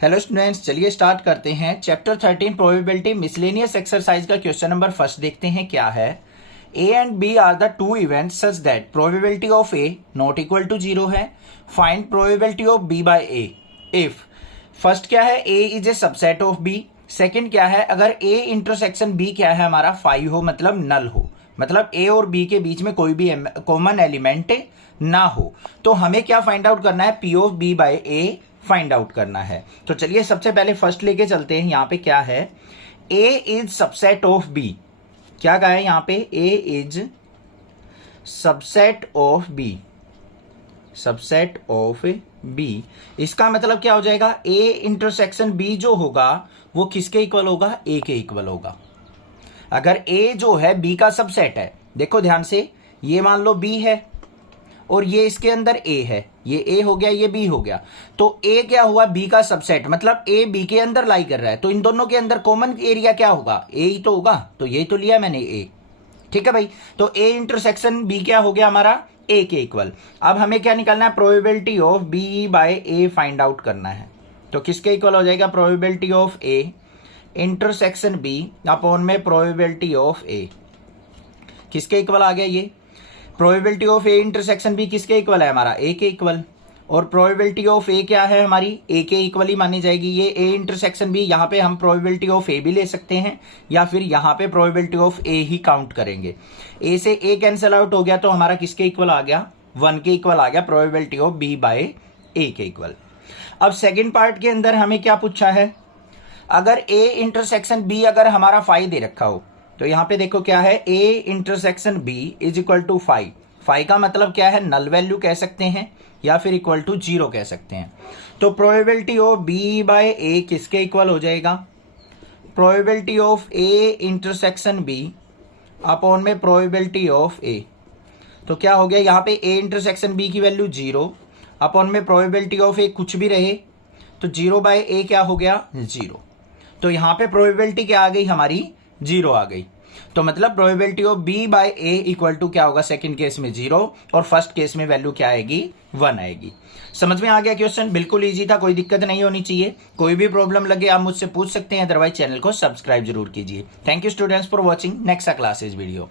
Hello students, चलिए start करते हैं। चैप्टर 13 प्रोबेबिलिटी मिसलेनियस एक्सरसाइज का क्वेश्चन नंबर फर्स्ट देखते हैं क्या है। A and B are the two events such that probability of A not equal to 0 है। Find probability of B by A if. First क्या है, A is a subset of B. Second क्या है, अगर ए इंटरसेक्शन बी क्या है हमारा 5 हो, मतलब नल हो, मतलब ए और बी के बीच में कोई भी कॉमन एलिमेंट ना हो। तो हमें क्या फाइंड आउट करना है, P of B by A find out करना है। तो चलिए सबसे पहले फर्स्ट लेके चलते हैं। यहां पे क्या है, A is subset of B. क्या कहा है यहां पे, A is subset of B, subset of B. इसका मतलब क्या हो जाएगा, ए इंटरसेक्शन बी जो होगा वो किसके इक्वल होगा, ए के इक्वल होगा। अगर ए जो है बी का सबसेट है, देखो ध्यान से, ये मान लो बी है और ये इसके अंदर ए है, ये ए हो गया, ये बी हो गया। तो ए क्या हुआ, बी का सबसेट, मतलब ए बी के अंदर लाई कर रहा है। तो इन दोनों के अंदर कॉमन एरिया क्या होगा, ए ही तो होगा। तो यही तो लिया मैंने ए, ठीक है भाई। तो ए इंटरसेक्शन बी क्या हो गया हमारा, ए के इक्वल। अब हमें क्या निकालना है, probability of B by A find out करना है। तो किसके इक्वल हो जाएगा, probability of A intersection B upon में प्रोबेबिलिटी ऑफ ए। किसके इक्वल आ गया ये, probability of A intersection B किसके इक्वल है हमारा, ए के इक्वल। और प्रोबेबिलिटी ऑफ ए क्या है हमारी, ए के इक्वल ही मानी जाएगी। ये ए इंटरसेक्शन बी, यहाँ पे हम प्रोबेबिलिटी ऑफ ए भी ले सकते हैं या फिर यहाँ पे probability of A he count करेंगे। ए से ए कैंसिल आउट हो गया तो हमारा किसके इक्वल आ गया, 1 के इक्वल आ गया, प्रोबेबिलिटी ऑफ बी बाय ए के इक्वल। अब सेकेंड पार्ट के अंदर हमें क्या पूछा है, अगर ए इंटरसेक्शन बी अगर हमारा 5 दे रखा हो, तो यहां पे देखो क्या है, A intersection B is equal to 5। 5 का मतलब क्या है, नल वैल्यू कह सकते हैं या फिर इक्वल टू 0 कह सकते हैं। तो probability of B by A किसके इक्वल हो जाएगा, probability of A intersection B upon में प्रोबेबिलिटी ऑफ ए। तो क्या हो गया, यहाँ पे ए इंटरसेक्शन बी की वैल्यू 0 अपॉन में प्रोबेबिलिटी ऑफ ए कुछ भी रहे, तो 0 बाय ए क्या हो गया, 0। तो यहाँ पे प्रोबेबिलिटी क्या आ गई हमारी, 0 आ गई। तो मतलब probability of B by A equal to क्या होगा, सेकंड केस में 0 और फर्स्ट केस में वैल्यू क्या आएगी, 1 आएगी। समझ में आ गया क्वेश्चन, बिल्कुल इजी था, कोई दिक्कत नहीं होनी चाहिए। कोई भी प्रॉब्लम लगे आप मुझसे पूछ सकते हैं, अदरवाइज चैनल को सब्सक्राइब जरूर कीजिए। Thank you students for watching, next classes video.